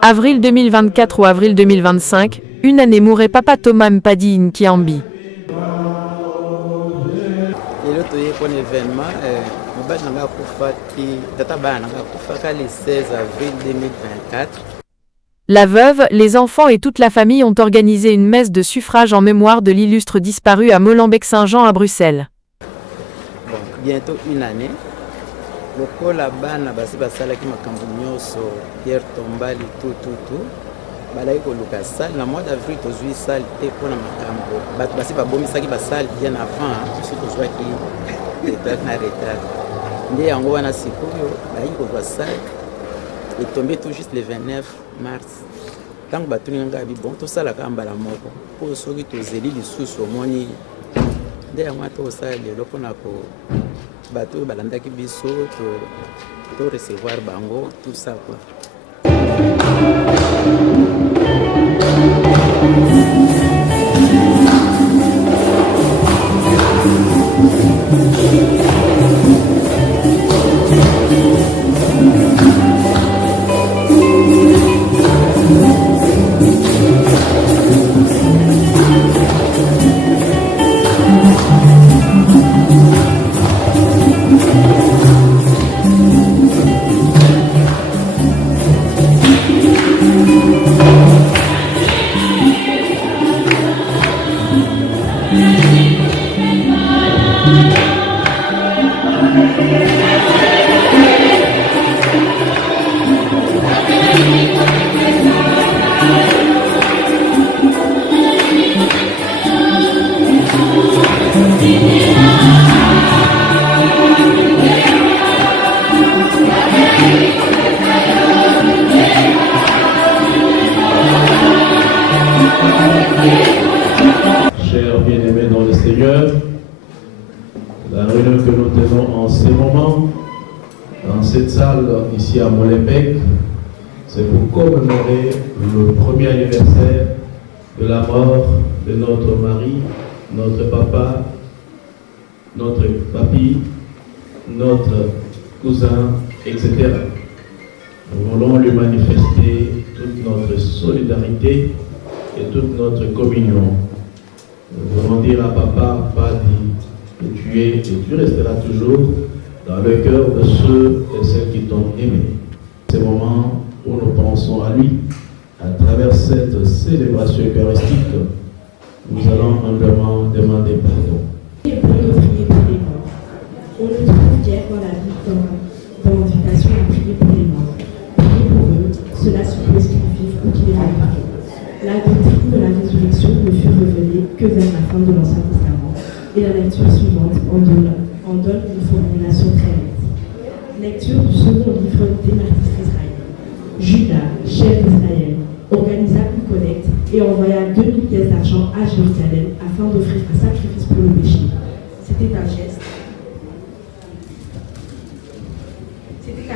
Avril 2024 ou avril 2025, une année mourrait Papa Thomas Mpadi Nkiambi. Un événement, le 16 avril 2024. La veuve, les enfants et toute la famille ont organisé une messe de suffrage en mémoire de l'illustre disparu à Molenbeek-Saint-Jean à Bruxelles. Bon, bientôt une année. Le bana basi basalaki makambo nyonso Pierre Tombali tout balaki koluka salle na mois d'avril tozwi salle te mpona makambo bato basi babomisaki basalle bien avant soki tozwaki retard na retard nde yango wana sikoyo bayaki kozwa salle etombe tout juste le 29 mars ntango batuni ngai abi bon tosalaka mbala moko mpo soki tozeli lisusu omoni nde yango wana tokosala lelo mpona bato balandaki biso to recevoir bango tout ça quoi. Chers bien-aimés dans le Seigneur, la réunion que nous tenons en ce moment, dans cette salle ici à Molenbeek, c'est pour commémorer le premier anniversaire de la mort de notre mari, notre papa, notre papy, notre cousin, etc. Nous voulons lui manifester toute notre solidarité et toute notre communion. Nous voulons dire à Papa Mpadi que tu es et tu resteras toujours dans le cœur de ceux et celles qui t'ont aimé. Ces moments où nous pensons à lui, à travers cette célébration eucharistique, nous allons humblement demander pardon. Et pour nous prier pour les morts. On nous trouve hier dans la vie dans l'invitation à prier pour les morts. Prier pour eux, cela suppose qu'ils vivent ou qu'ils aient pas. La doctrine de la résurrection ne fut révélée que vers la fin de l'Ancien Testament et la lecture suivante en donne une formulation très nette. Lecture du second livre des martyrs d'Israël. Judas, chef d'Israël, organisa une collecte et envoya 2000 pièces d'argent à Jérusalem afin d'offrir un sacrifice pour le péché. C'était un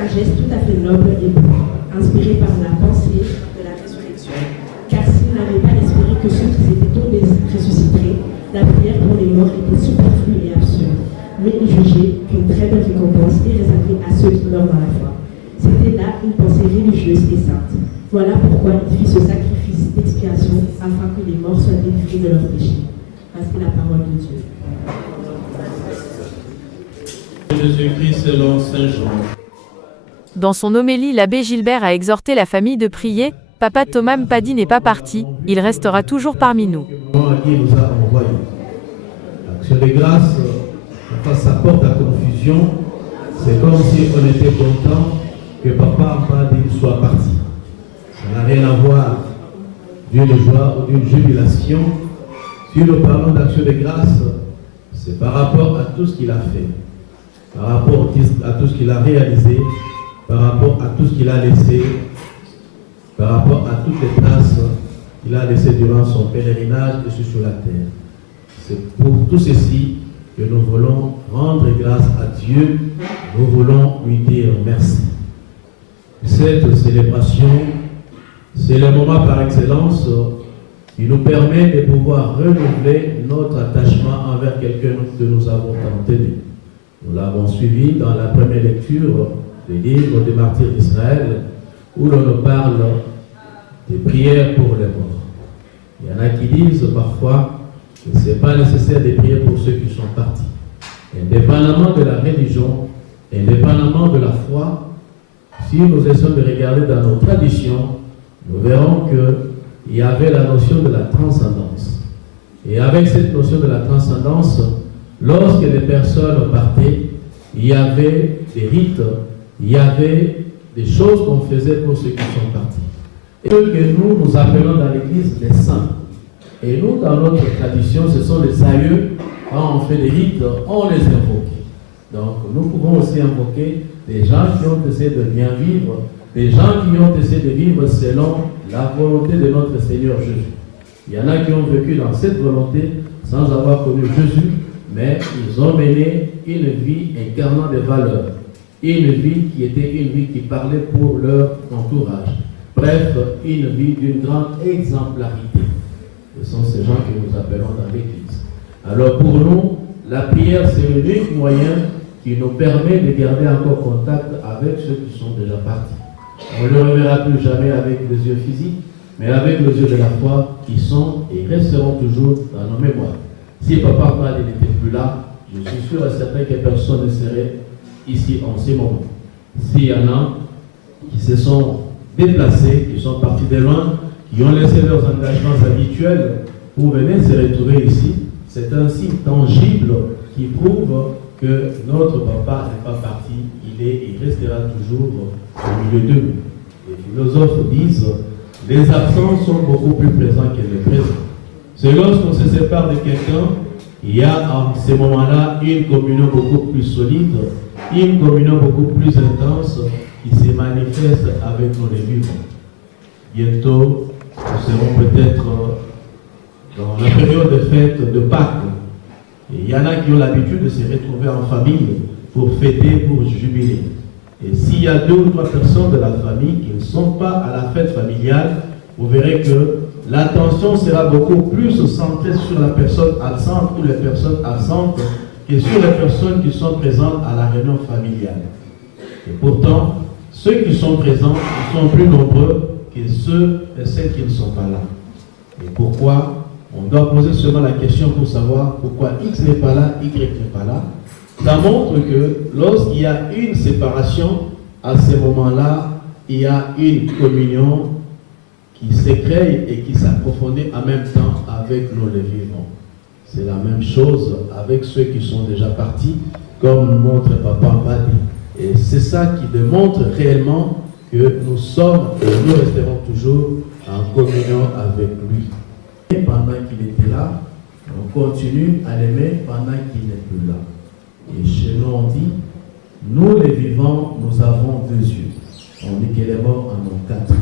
geste tout à fait noble et beau, inspiré par la pensée de la résurrection. Car s'ils n'avaient pas espéré que ceux qui étaient tombés ressusciteraient, la prière pour les morts était superflue et absurde. Mais ils jugeaient qu'une très belle récompense est réservée à ceux qui meurent dans la foi. C'était là une pensée religieuse et sainte. Voilà pourquoi il fit ce sacrifice d'expiation afin que les morts soient délivrés de leurs péchés. Voici la parole de Dieu. Jésus-Christ selon Saint Jean. Dans son homélie, l'abbé Gilbert a exhorté la famille de prier. Papa Thomas Mpadi n'est pas parti, il restera toujours parmi nous. Il nous a envoyé. L'action de grâce, quand ça porte à confusion, c'est comme si on était content que Papa Mpadi soit parti. Ça n'a rien à voir d'une joie ou d'une jubilation. Si nous parlons d'action de grâce, c'est par rapport à tout ce qu'il a fait, par rapport à tout ce qu'il a réalisé, par rapport à tout ce qu'il a laissé, par rapport à toutes les traces qu'il a laissées durant son pèlerinage ici sur la terre. C'est pour tout ceci que nous voulons rendre grâce à Dieu, nous voulons lui dire merci. Cette célébration, c'est le moment par excellence qui nous permet de pouvoir renouveler notre attachement envers quelqu'un que nous avons tant aimé. Nous l'avons suivi dans la première lecture du livre des martyrs d'Israël, où l'on nous parle des prières pour les morts. Il y en a qui disent parfois que ce n'est pas nécessaire de prier pour ceux qui sont partis. Indépendamment de la religion, indépendamment de la foi, si nous essayons de regarder dans nos traditions, nous verrons qu'il y avait la notion de la transcendance. Et avec cette notion de la transcendance, lorsque les personnes partaient, il y avait des rites, il y avait des choses qu'on faisait pour ceux qui sont partis. Et ce que nous appelons dans l'Église les saints. Et nous, dans notre tradition, ce sont les aïeux. Quand on fait des rites, on les invoque. Donc, nous pouvons aussi invoquer des gens qui ont essayé de bien vivre, des gens qui ont essayé de vivre selon la volonté de notre Seigneur Jésus. Il y en a qui ont vécu dans cette volonté sans avoir connu Jésus, mais ils ont mené une vie incarnant des valeurs, une vie qui était une vie qui parlait pour leur entourage. Bref, une vie d'une grande exemplarité. Ce sont ces gens que nous appelons dans l'Église. Alors pour nous, la prière, c'est l'unique moyen qui nous permet de garder encore contact avec ceux qui sont déjà partis. On ne le reverra plus jamais avec les yeux physiques, mais avec les yeux de la foi qui sont et resteront toujours dans nos mémoires. Si Papa Padi n'était plus là, je suis sûr et certain que personne ne serait ici en ce moment. S'il y en a qui se sont déplacés, qui sont partis de loin, qui ont laissé leurs engagements habituels pour venir se retrouver ici, c'est un signe tangible qui prouve que notre papa n'est pas parti, il est et restera toujours au milieu de nous. Les philosophes disent les absents sont beaucoup plus présents que les présents. C'est lorsqu'on se sépare de quelqu'un, il y a en ces moments-là une communion beaucoup plus solide, une communion beaucoup plus intense qui se manifeste avec nos vivants. Bientôt, nous serons peut-être dans la période de fête de Pâques. Et il y en a qui ont l'habitude de se retrouver en famille pour fêter, pour jubiler. Et s'il y a 2 ou 3 personnes de la famille qui ne sont pas à la fête familiale, vous verrez que l'attention sera beaucoup plus centrée sur la personne absente ou les personnes absentes que sur les personnes qui sont présentes à la réunion familiale. Et pourtant, ceux qui sont présents sont plus nombreux que ceux et celles qui ne sont pas là. Et pourquoi? On doit poser seulement la question pour savoir pourquoi X n'est pas là, Y n'est pas là. Ça montre que lorsqu'il y a une séparation, à ce moment-là, il y a une communion qui se crée et qui s'approfondit en même temps avec nos vivants. C'est la même chose avec ceux qui sont déjà partis, comme notre papa m'a dit. Et c'est ça qui démontre réellement que nous sommes et nous resterons toujours en communion avec lui. Et pendant qu'il était là, on continue à l'aimer pendant qu'il n'est plus là. Et chez nous, on dit, nous les vivants, nous avons 2 yeux. On dit que les morts en ont 4.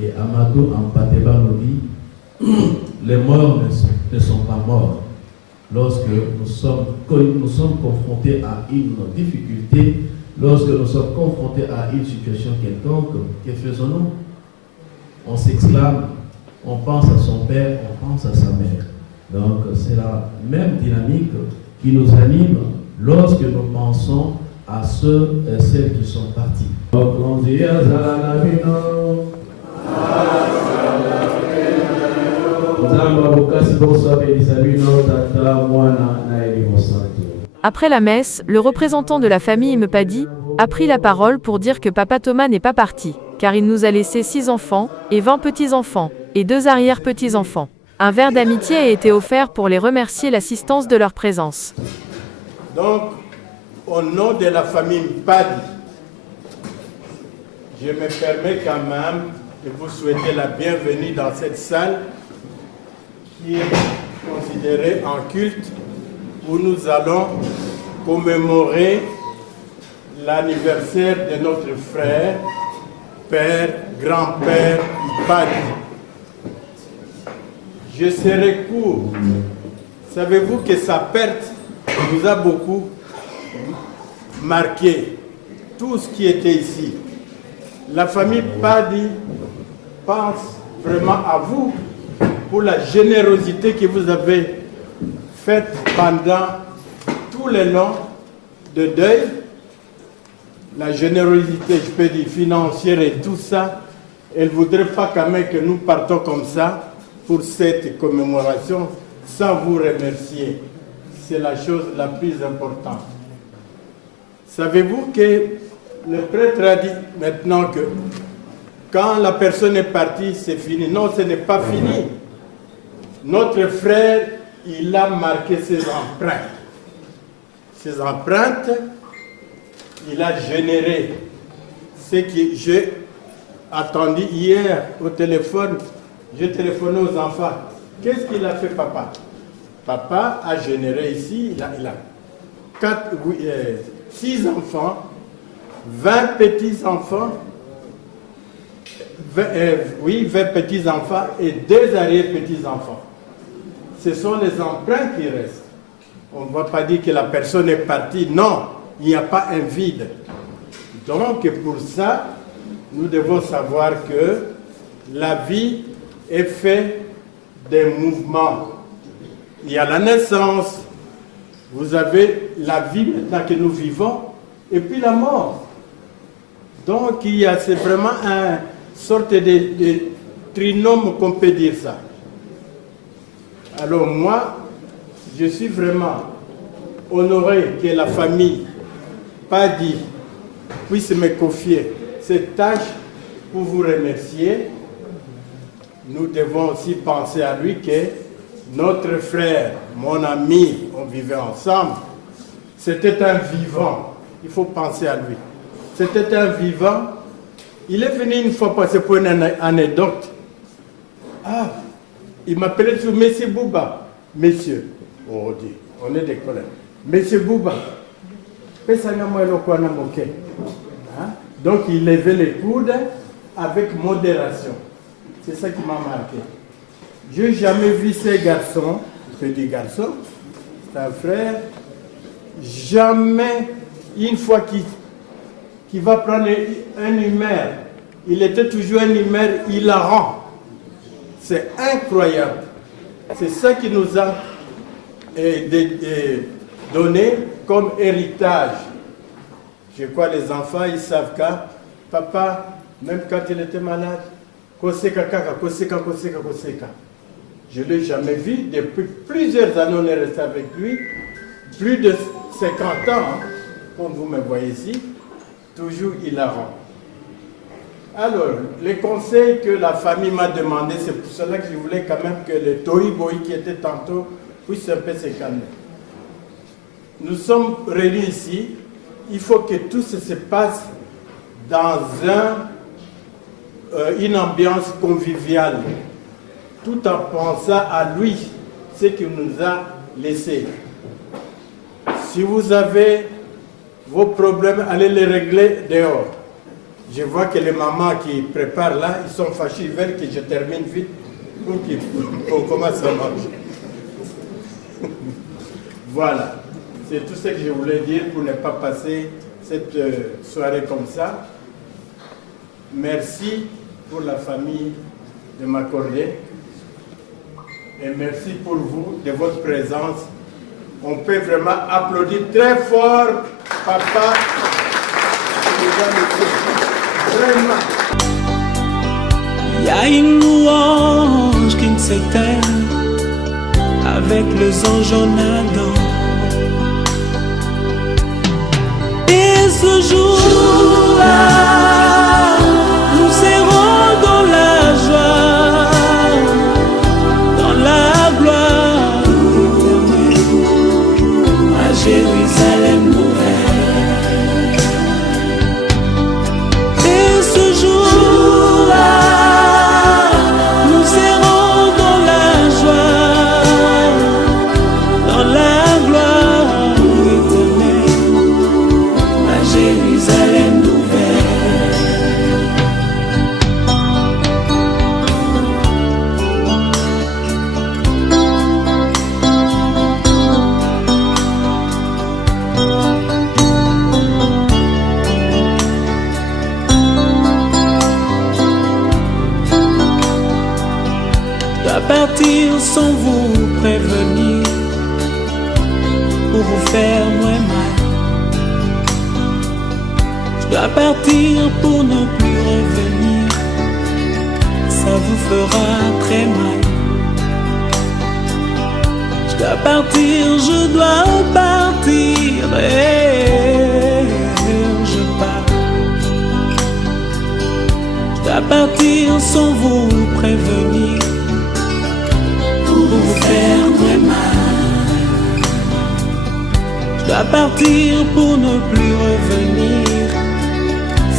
Et Amadou Ampateba nous dit, les morts ne sont pas morts. Lorsque nous sommes confrontés à une difficulté, lorsque nous sommes confrontés à une situation quelconque, que faisons-nous? On s'exclame, on pense à son père, on pense à sa mère. Donc c'est la même dynamique qui nous anime lorsque nous pensons à ceux et celles qui sont partis. Après la messe, le représentant de la famille Mpadi a pris la parole pour dire que Papa Thomas n'est pas parti, car il nous a laissé 6 enfants et 20 petits-enfants, et 2 arrière-petits-enfants. Un verre d'amitié a été offert pour les remercier l'assistance de leur présence. Donc, au nom de la famille Mpadi, je me permets quand même de vous souhaiter la bienvenue dans cette salle qui est considérée en culte où nous allons commémorer l'anniversaire de notre frère, père, grand-père Mpadi. Je serai court. Savez-vous que sa perte nous a beaucoup marqué, tout ce qui était ici. La famille Padi pense vraiment à vous pour la générosité que vous avez faite pendant tout le long de deuil. La générosité, je peux dire, financière et tout ça. Elle ne voudrait pas quand même que nous partons comme ça pour cette commémoration sans vous remercier. C'est la chose la plus importante. Savez-vous que le prêtre a dit maintenant que quand la personne est partie, c'est fini. Non, ce n'est pas fini. Notre frère, il a marqué ses empreintes. Ces empreintes, il a généré ce que j'ai attendu hier au téléphone. J'ai téléphoné aux enfants. Qu'est-ce qu'il a fait, papa? Papa a généré ici, il a 6 enfants, 20 petits-enfants, 20 petits-enfants et 2 arrière-petits-enfants. Ce sont les empreintes qui restent. On ne va pas dire que la personne est partie. Non, il n'y a pas un vide. Donc, pour ça, nous devons savoir que la vie est faite des mouvements. Il y a la naissance, vous avez la vie maintenant que nous vivons, et puis la mort. Donc, c'est vraiment une sorte de trinôme qu'on peut dire ça. Alors moi, je suis vraiment honoré que la famille Padi puisse me confier cette tâche pour vous remercier. Nous devons aussi penser à lui que notre frère, mon ami, on vivait ensemble, c'était un vivant. Il faut penser à lui. C'était un vivant. Il est venu une fois passer pour une anecdote. Ah, il m'appelait toujours Monsieur Bouba. Monsieur, on dit, on est des collègues. Monsieur Bouba, donc il levait les coudes avec modération. C'est ça qui m'a marqué. Je n'ai jamais vu ces garçons, petit garçon, c'est un frère, jamais, une fois qu'il va prendre un numéro, il était toujours un numéro hilarant. C'est incroyable. C'est ça qui nous a donné comme héritage. Je crois que les enfants, ils savent que papa, même quand il était malade, koseka. Je ne l'ai jamais vu. Depuis plusieurs années, on est resté avec lui. Plus de 50 ans, comme vous me voyez ici, toujours hilarant. Alors, les conseils que la famille m'a demandé, c'est pour cela que je voulais quand même que le Tohi-Bohi qui était tantôt puisse un peu se calmer. Nous sommes réunis ici. Il faut que tout se passe dans une ambiance conviviale, tout en pensant à lui, ce qu'il nous a laissé. Si vous avez vos problèmes, allez les régler dehors. Je vois que les mamans qui préparent là, ils sont fâchés, ils veulent que je termine vite pour qu'on commence à manger. Voilà, c'est tout ce que je voulais dire pour ne pas passer cette soirée comme ça. Merci pour la famille de m'accorder et merci pour vous, de votre présence. On peut vraiment applaudir très fort, papa. Vraiment. Il y a une louange qui ne s'éteint avec les anges en Adam. Et ce jour-là, nous serons dans la joie, dans la gloire éternelle, à Jérusalem nouvelle. Et ce jour-là, nous serons dans la joie, dans la gloire éternelle, à Jérusalem nouvelle. Je dois partir sans vous prévenir, pour vous faire moins mal. Je dois partir pour ne plus revenir, fera très mal. Je dois partir, je dois partir, et je pars. Je dois partir sans vous prévenir, pour vous faire très mal. Je dois partir pour ne plus revenir,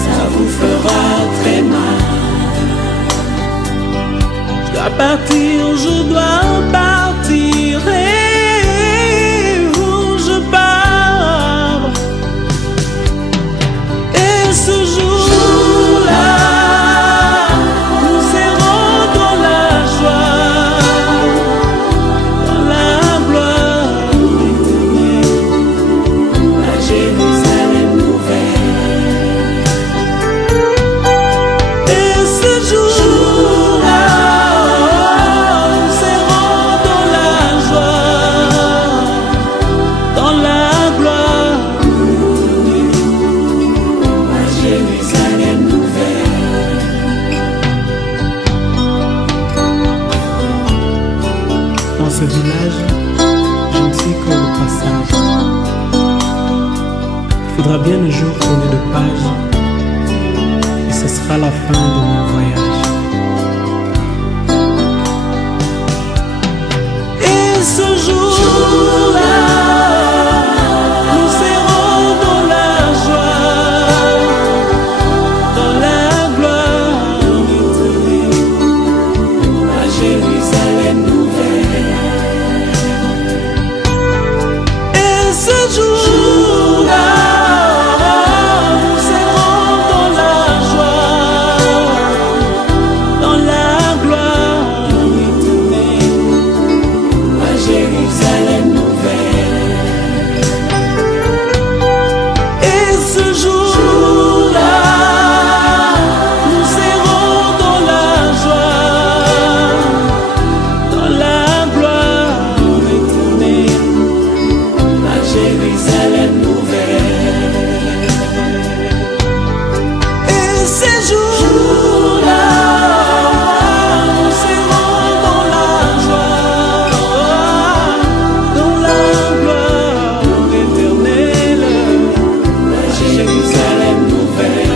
ça vous fera très mal. Je dois partir, je dois partir, et où je pars. Et ce jour-là, nous serons dans la joie, dans la gloire éternelle, à Jérusalem nouvelle. Et ce jour-là, nous serons dans la joie, dans la gloire éternelle, à Jérusalem nouvelle. Dans ce village, je ne suis que le passage. Il faudra bien un jour tourner de page, et ce sera la fin de mon voyage. Et ce jour-là, nous serons dans la joie, dans la gloire éternelle, à Jérusalem nouvelle. Et ce jour-là, nous serons dans la joie, dans la gloire éternelle, à Jérusalem nouvelle. Et ce jour-là, nous serons dans la joie, dans la gloire éternelle, à Jérusalem nouvelle. Et ces jours-là, nous serons dans la joie, dans la gloire éternelle, à Jérusalem nouvelle.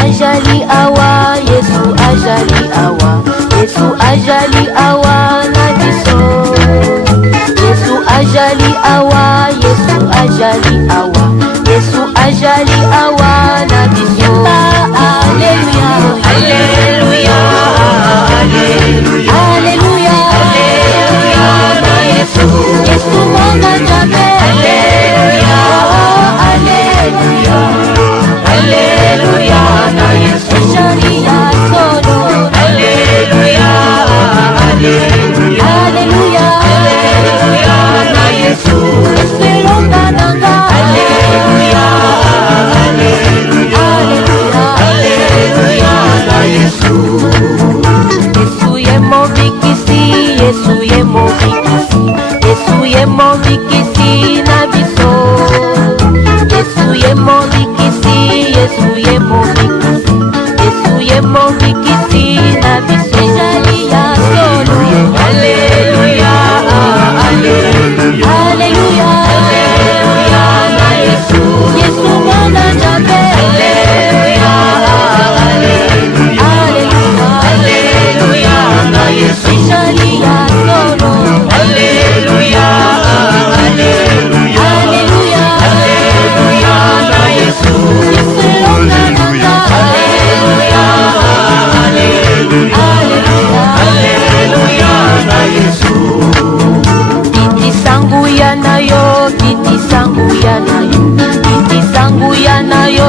Ajali awa, Yesu ajali awa, Yesu ajali awa na biso. Yesu ajali awa, Yesu ajali awa, Yesu ajali awa na biso. Alleluia, alleluia, alleluia, alleluia, alleluia na Yesu. Yesu mwanga njame. Alleluia, alleluia, alleluia na Yesu. Ajali ya solo. Alleluia, alleluia, alleluia, alleluia na Yesu. Esperonga nanga. Alleluia, alleluia.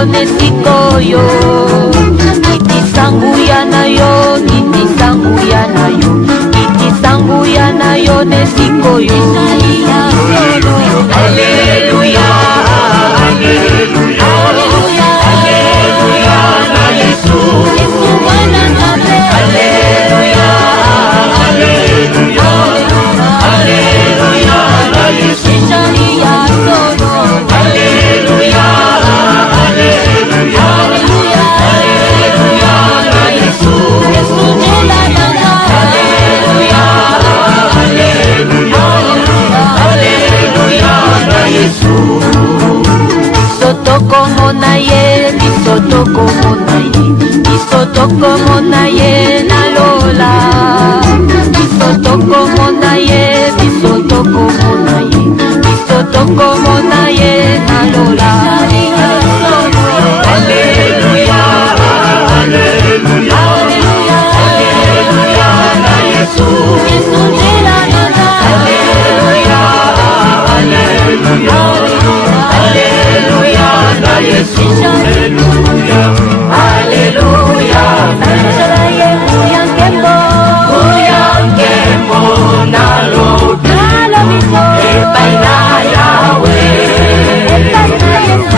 yo nesikoyo itisanguya nayo itisanguya nayo itisanguya nayo nesikoyo Alleluia Alleluia Alleluia na Yesu Yesu mwana nabe Alleluia Alleluia Alleluia na Yesu Sharia solo Alleluia Alleluia Alleluia na Yesu Yesu nela nanga Alleluia Alleluia Alleluia na Yesu Bisoto como na ye bisoto como na ye bisoto como na ye na lola bisoto como na ye bisoto como na ye bisoto como na ye na lola Alleluia Alleluia Alleluia na Yesu Yesu nela nanga Alleluia Alleluia Alleluia na Yesu Alleluia Alleluia Alleluia Kembo na lo biso epai na Yahweh epai na Yesu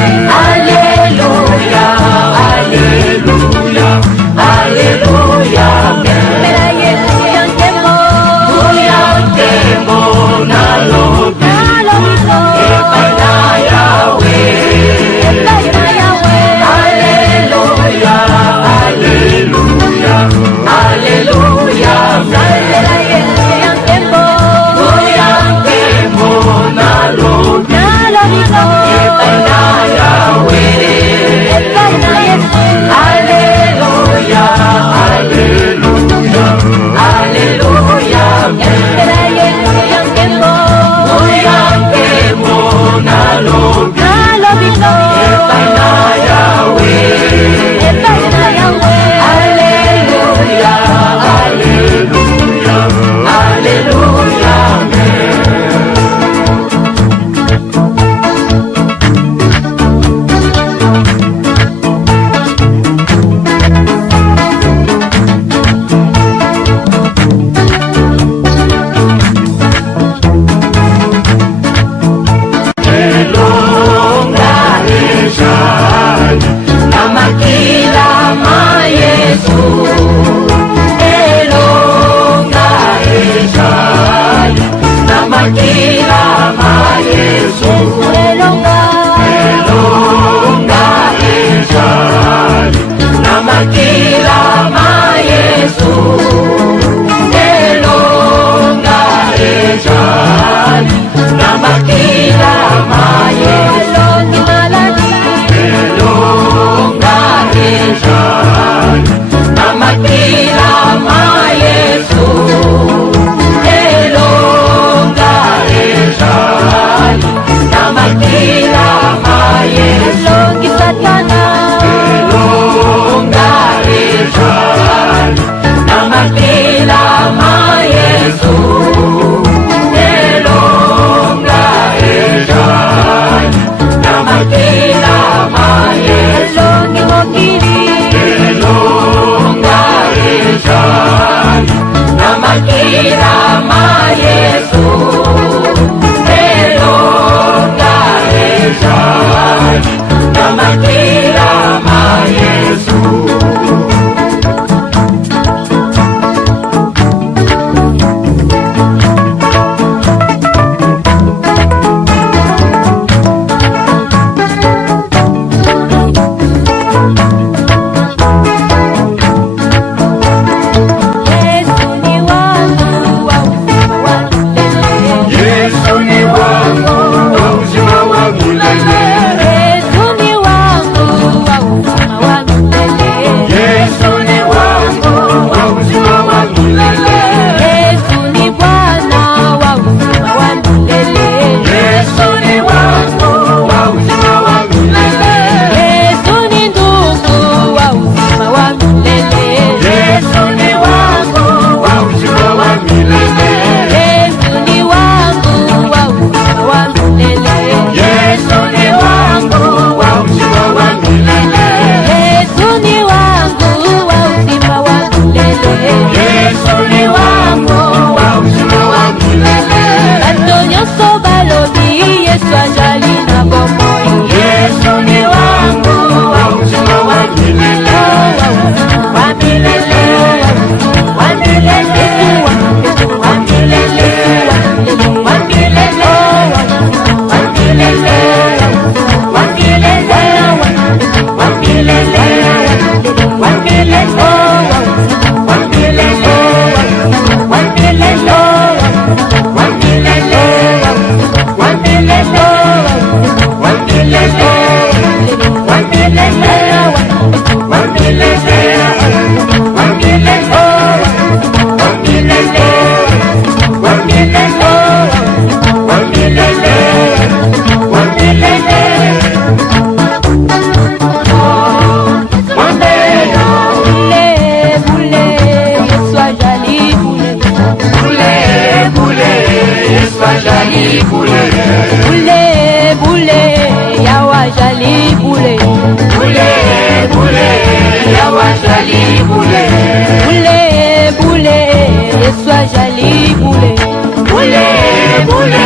bule,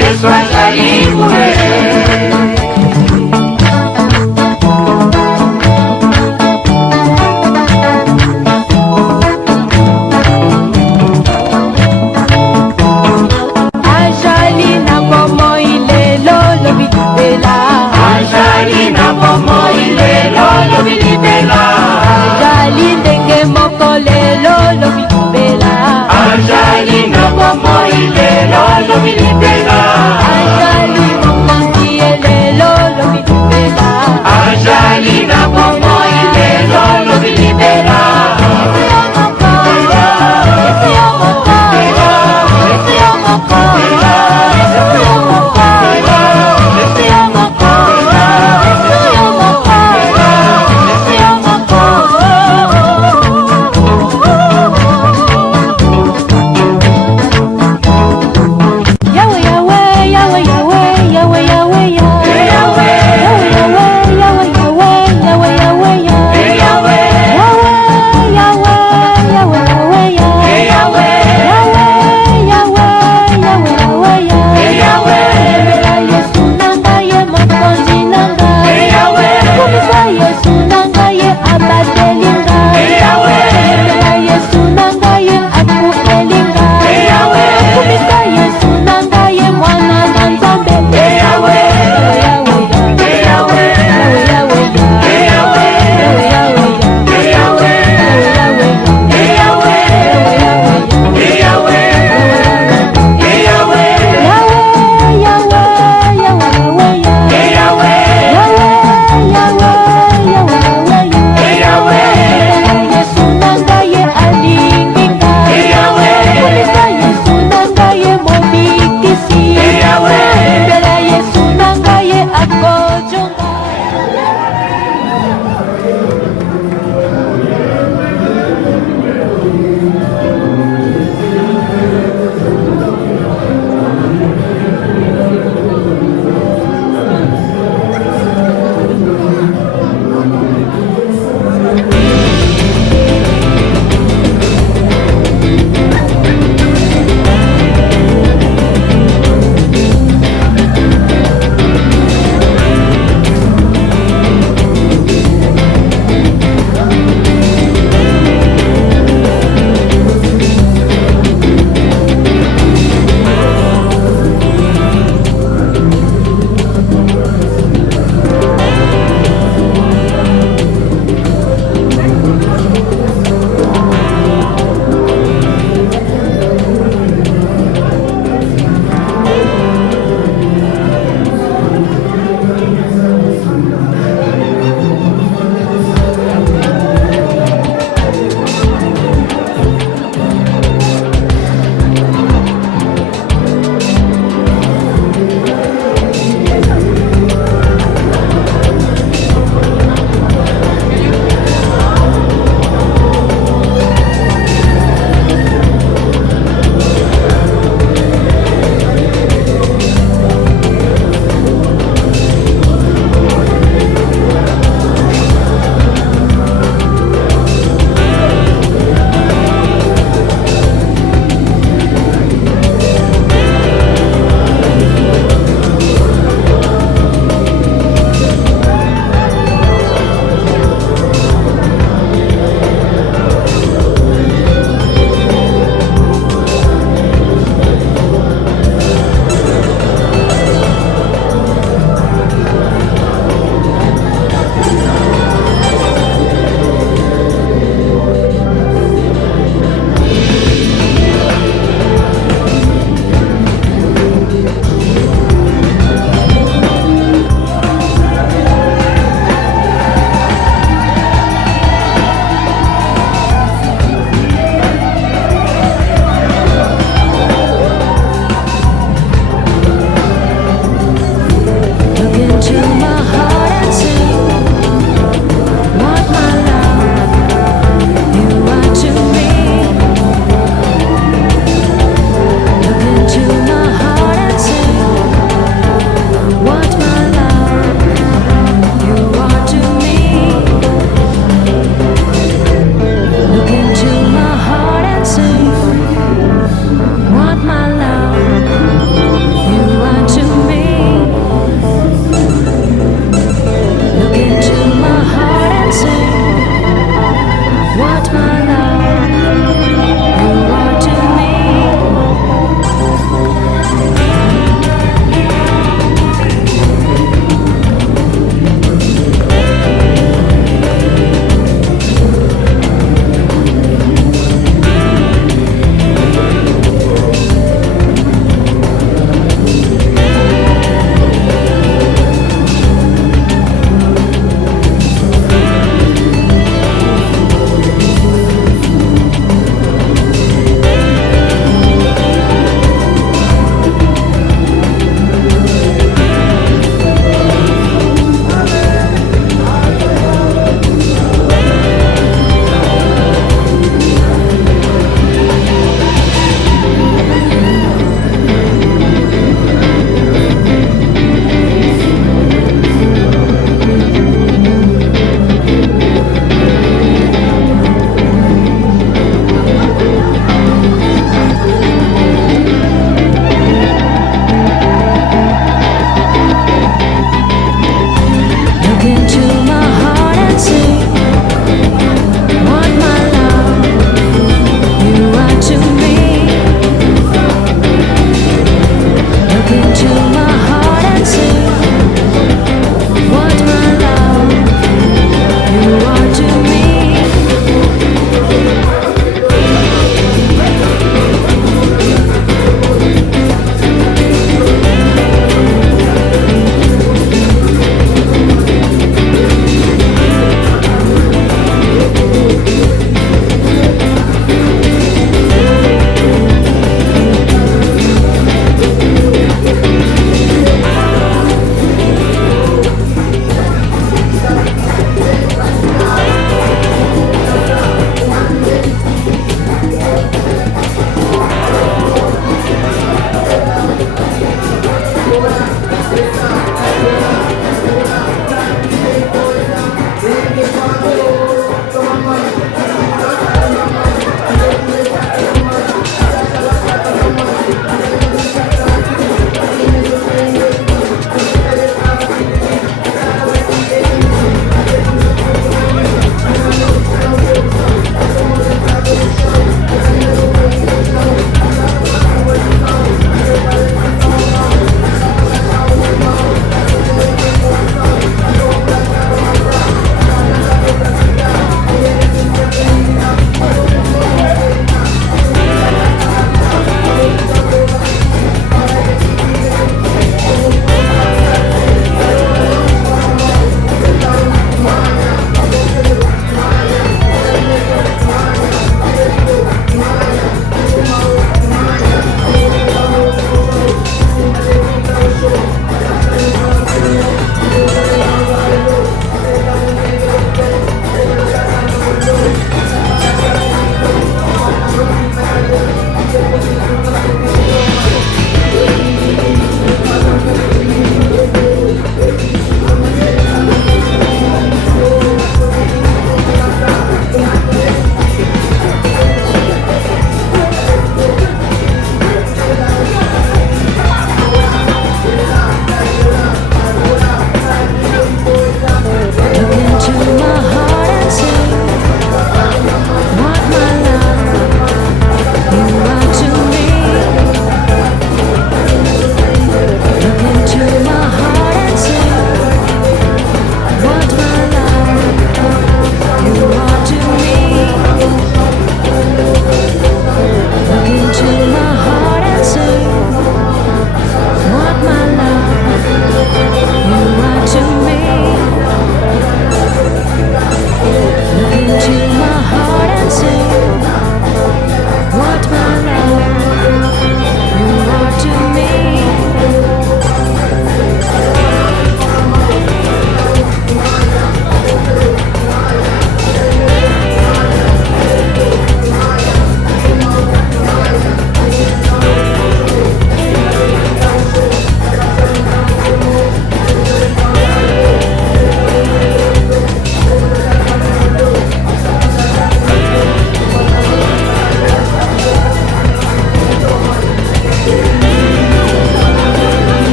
Yesu azali bule. Ajali ndenge moko lelo lobi bela. Ajali na bomo ilelo lobi